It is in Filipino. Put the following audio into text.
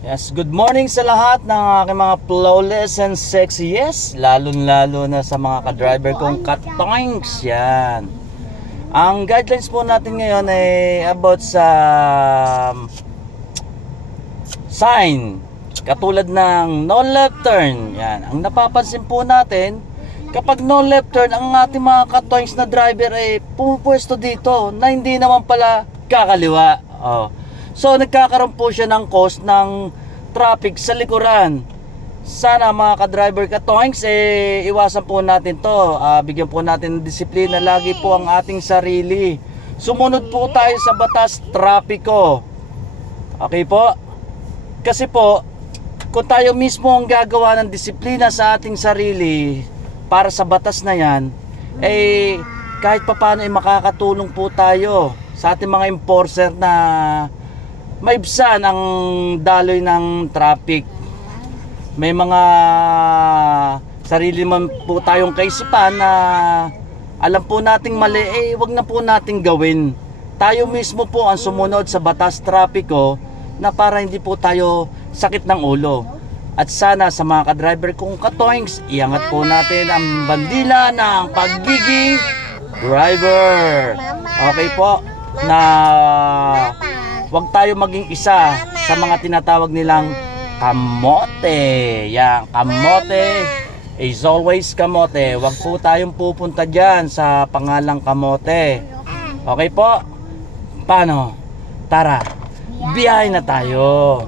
Yes, good morning sa lahat ng aking mga flawless and sexy. Yes, lalo na sa mga ka-driver kong katoings. Yan. Ang guidelines po natin ngayon ay about sa sign. Katulad ng no left turn. Yan. Ang napapansin po natin, kapag no left turn, ang ating mga katoings na driver ay pumupwesto dito na hindi naman pala kakaliwa. Oh. So nagkakaroon po siya ng cause ng traffic sa likuran. Sana mga ka-driver katoings, iwasan po natin to. Bigyan po natin ng disiplina lagi po ang ating sarili. Sumunod po tayo sa batas trapiko. Okay po? Kasi po, kung tayo mismo ang gagawa ng disiplina sa ating sarili para sa batas na yan, kahit papaano makakatulong po tayo sa ating mga enforcer na maibsan ang daloy ng traffic. May mga sarili man po tayong kaisipan na alam po nating mali, wag na po nating gawin. Tayo mismo po ang sumunod sa batas trapiko na para hindi po tayo sakit ng ulo. At sana sa mga ka-driver kong katoings, iangat po natin ang bandila ng pagiging driver. Okay po, na wag tayo maging isa sa mga tinatawag nilang kamote. Yang kamote is always kamote. Wag po tayong pupunta dyan sa pangalang kamote. Okay po? Paano? Tara, biyahe na tayo.